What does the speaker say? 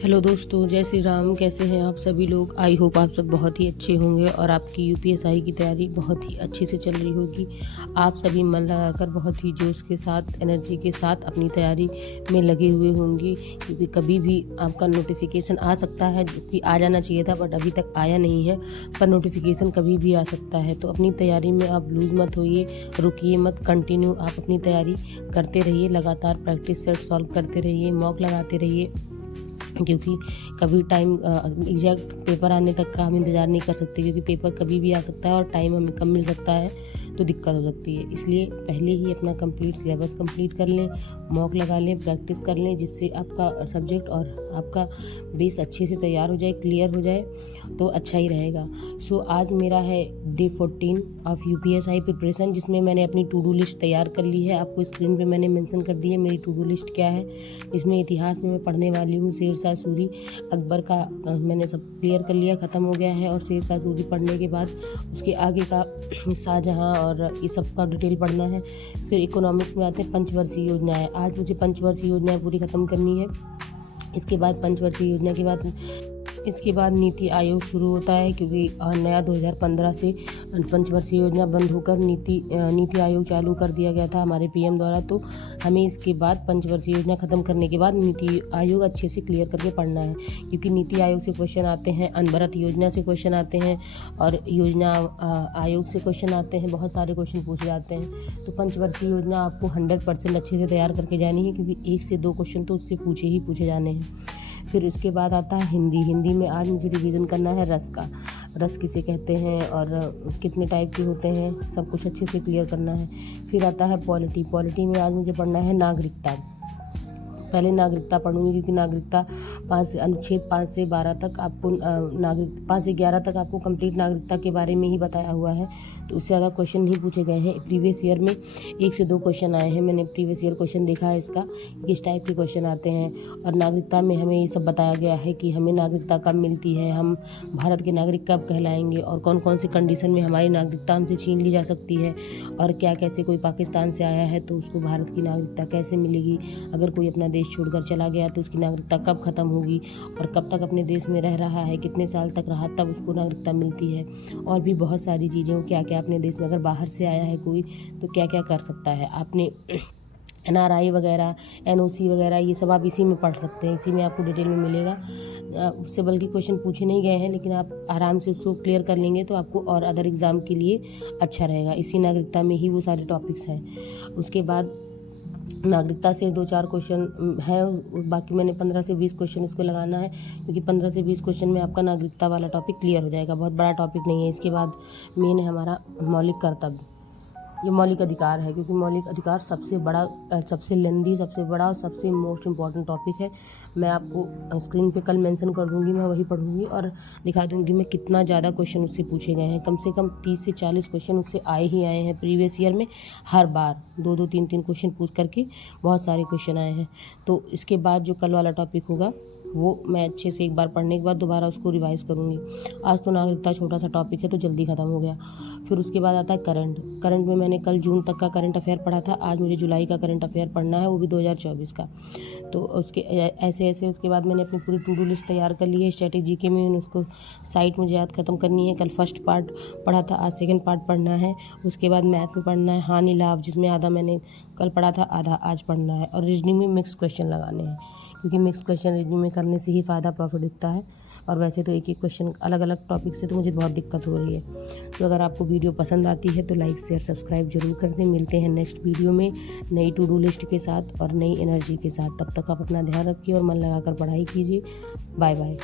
Hello दोस्तों, जय श्री राम। कैसे हैं आप सभी लोग? आई होप आप सब बहुत ही अच्छे होंगे और आपकी यूपीएसआई की तैयारी बहुत ही अच्छे से चल रही होगी। आप सभी मन लगाकर बहुत ही जोश के साथ, एनर्जी के साथ अपनी तैयारी में लगे हुए होंगे, क्योंकि कभी भी आपका नोटिफिकेशन आ सकता है, जो कि आ जाना चाहिए था बट अभी तक आया नहीं है। पर नोटिफिकेशन कभी भी आ सकता है, तो अपनी तैयारी में आप लूज़ मत होइए, रुकिए मत, कंटिन्यू आप अपनी तैयारी करते रहिए। लगातार प्रैक्टिस सेट सॉल्व करते रहिए, मॉक लगाते रहिए, क्योंकि कभी टाइम एग्जैक्ट पेपर आने तक का हम इंतज़ार नहीं कर सकते, क्योंकि पेपर कभी भी आ सकता है और टाइम हमें कम मिल सकता है, तो दिक्कत हो सकती है। इसलिए पहले ही अपना कंप्लीट सिलेबस कंप्लीट कर लें, मॉक लगा लें, प्रैक्टिस कर लें, जिससे आपका सब्जेक्ट और आपका बेस अच्छे से तैयार हो जाए, क्लियर हो जाए, तो अच्छा ही रहेगा। सो आज मेरा है डे 14 ऑफ यूपीएसआई प्रिपरेशन, जिसमें मैंने अपनी टू डू लिस्ट तैयार कर ली है। आपको स्क्रीन पे मैंने मेंशन कर दी है मेरी टू डू लिस्ट क्या है। इसमें इतिहास में मैं पढ़ने वाली हूँ शेरशाह सूरी, अकबर का मैंने सब क्लियर कर लिया, ख़त्म हो गया है। और शेरशाह सूरी पढ़ने के बाद उसके आगे का शाहजहाँ और ये सब का डिटेल पढ़ना है। फिर इकोनॉमिक्स में आते हैं पंचवर्षीय योजनाएं। आज मुझे पंचवर्षीय योजनाएं पूरी ख़त्म करनी है। इसके बाद पंचवर्षीय योजना के बाद इसके बाद नीति आयोग शुरू होता है, क्योंकि नया 2015 से पंचवर्षीय योजना बंद होकर नीति आयोग चालू कर दिया गया था हमारे पीएम द्वारा। तो हमें इसके बाद पंचवर्षीय योजना ख़त्म करने के बाद नीति आयोग अच्छे से क्लियर करके पढ़ना है, क्योंकि नीति आयोग से क्वेश्चन आते हैं, अनवरत योजना से क्वेश्चन आते हैं, और योजना आयोग से क्वेश्चन आते हैं, बहुत सारे क्वेश्चन पूछे जाते हैं। तो पंचवर्षीय योजना आपको 100% अच्छे से तैयार करके जानी है, क्योंकि 1 से 2 क्वेश्चन तो उससे पूछे जाने हैं। फिर इसके बाद आता है हिंदी में आज मुझे रिवीजन करना है रस का। रस किसे कहते हैं और कितने टाइप के होते हैं, सब कुछ अच्छे से क्लियर करना है। फिर आता है पॉलिटी में आज मुझे पढ़ना है नागरिकता। पहले नागरिकता पढ़ूंगी, क्योंकि नागरिकता अनुच्छेद 5 से 12 तक आपको 5 से 11 तक आपको कंप्लीट नागरिकता के बारे में ही बताया हुआ है, तो उससे ज़्यादा क्वेश्चन नहीं पूछे गए हैं। प्रीवियस ईयर में 1 से 2 क्वेश्चन आए हैं, मैंने प्रीवियस ईयर क्वेश्चन देखा है इसका, किस टाइप के क्वेश्चन आते हैं। और नागरिकता में हमें ये सब बताया गया है कि हमें नागरिकता कब मिलती है, हम भारत के नागरिक कब कहलाएंगे, और कौन कौन सी कंडीशन में हमारी नागरिकता हमसे छीन ली जा सकती है, और क्या कैसे कोई पाकिस्तान से आया है तो उसको भारत की नागरिकता कैसे मिलेगी, अगर कोई अपना देश छोड़कर चला गया तो उसकी नागरिकता कब ख़त्म होगी, और कब तक अपने देश में रह रहा है, कितने साल तक रहा तब उसको नागरिकता मिलती है। और भी बहुत सारी चीज़ें, क्या क्या अपने देश में अगर बाहर से आया है कोई तो क्या क्या कर सकता है। आपने एनआरआई वगैरह, एनओसी वगैरह, ये सब आप इसी में पढ़ सकते हैं, इसी में आपको डिटेल में मिलेगा। उससे बल्कि क्वेश्चन पूछे नहीं गए हैं, लेकिन आप आराम से उसको क्लियर कर लेंगे तो आपको और अदर एग्ज़ाम के लिए अच्छा रहेगा। इसी नागरिकता में ही वो सारे टॉपिक्स हैं। उसके बाद नागरिकता से 2-4 क्वेश्चन है, बाकी मैंने 15 से 20 क्वेश्चन इसको लगाना है, क्योंकि 15 से 20 क्वेश्चन में आपका नागरिकता वाला टॉपिक क्लियर हो जाएगा। बहुत बड़ा टॉपिक नहीं है। इसके बाद मेन है हमारा मौलिक कर्तव्य। ये मौलिक अधिकार है, क्योंकि मौलिक अधिकार सबसे बड़ा, सबसे लेंदी, सबसे बड़ा और सबसे मोस्ट इम्पॉर्टेंट टॉपिक है। मैं आपको स्क्रीन पे कल मेंशन कर दूंगी, मैं वही पढ़ूंगी और दिखा दूंगी मैं कितना ज़्यादा क्वेश्चन उससे पूछे गए हैं। कम से कम 30 से 40 क्वेश्चन उससे आए हैं प्रीवियस ईयर में। हर बार 2-2, 3-3 क्वेश्चन पूछ करके बहुत सारे क्वेश्चन आए हैं। तो इसके बाद जो कल वाला टॉपिक होगा वो मैं अच्छे से एक बार पढ़ने के बाद दोबारा उसको रिवाइज़ करूँगी। आज तो नागरिकता छोटा सा टॉपिक है तो जल्दी ख़त्म हो गया। फिर उसके बाद आता है करंट में मैंने कल जून तक का करंट अफेयर पढ़ा था, आज मुझे जुलाई का करंट अफेयर पढ़ना है, वो भी 2024 का। तो उसके ऐसे उसके बाद मैंने अपनी पूरी टू डू लिस्ट तैयार कर ली है। स्ट्रेटेजी के में उसको साइट मुझे याद ख़त्म करनी है। कल फर्स्ट पार्ट पढ़ा था, आज सेकेंड पार्ट पढ़ना है। उसके बाद मैथ में पढ़ना है हानि लाभ, जिसमें आधा मैंने कल पढ़ा था, आधा आज पढ़ना है। और रीजनिंग में मिक्स क्वेश्चन लगाने हैं, क्योंकि मिक्स क्वेश्चन रीजनिंग में करने से ही फ़ायदा प्रॉफिट दिखता है। और वैसे तो एक एक क्वेश्चन अलग अलग टॉपिक से तो मुझे बहुत दिक्कत हो रही है। तो अगर आपको वीडियो पसंद आती है तो लाइक शेयर सब्सक्राइब जरूर कर दें। मिलते हैं नेक्स्ट वीडियो में नई टू डू लिस्ट के साथ और नई एनर्जी के साथ। तब तक आप अपना ध्यान रखिए और मन लगाकर पढ़ाई कीजिए। Bye bye.